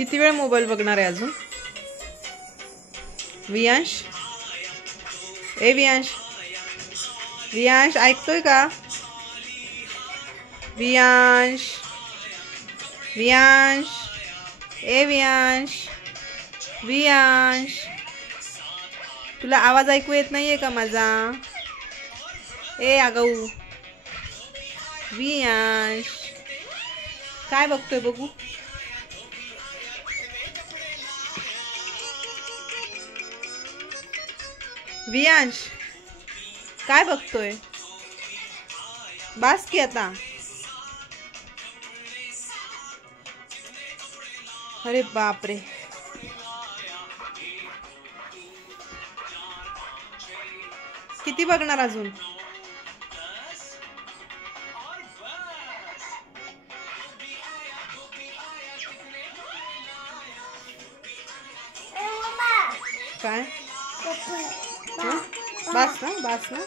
किती वेळ मोबाईल बघणार आहे अजून? वियांश, ए वियांश, वियांश ऐकतोय का? वियांश, वियांश, ए वियांश, वियांश, तुला आवाज ऐकू येत नाहीये का माझा? ए आगाऊ वियांश, काय बघतोय बघू? वियांश, काय बघतोय? बास की आता. अरे बापरे, किती बघणार अजून? काय बास ना, बास ना.